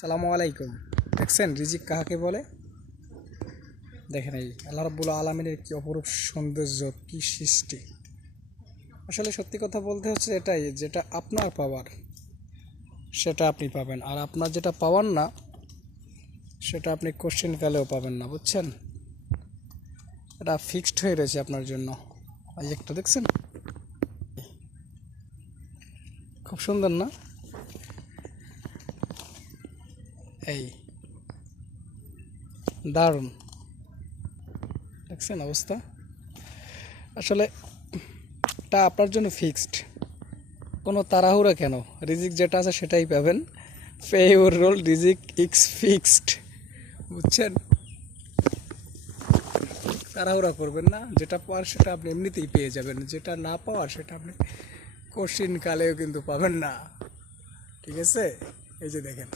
সালামু আলাইকুম। দেখছেন রিজিক কাহাকে বলে? দেখেন এই আল্লাহ রাব্বুল আলামিনের কি অপরূপ সৌন্দর্য, কি সৃষ্টি। আসলে সত্যি কথা বলতে হচ্ছে এটাই, যেটা আপনার পাওয়ার সেটা আপনি পাবেন, আর আপনার যেটা পাওয়ার না সেটা আপনি কোশ্চেন কালেও পাবেন না, বুঝছেন? এটা ফিক্সড হয়ে রয়েছে আপনার জন্য। এই একটা দেখছেন, খুব সুন্দর না? এই দারুণ, দেখছেন অবস্থা। আসলে এটা আপনার জন্য ফিক্সড, কোনো তাড়াহুড়া কেন? রিজিক যেটা আছে সেটাই পাবেন। পে ইউর রোল, রিজিক ইক্স ফিক্সড, বুঝছেন? তাড়াহুড়া করবেন না, যেটা পাওয়ার সেটা আপনি এমনিতেই পেয়ে যাবেন, যেটা না পাওয়ার সেটা আপনি কঠিন কালেও কিন্তু পাবেন না। ঠিক আছে, এই যে দেখেন।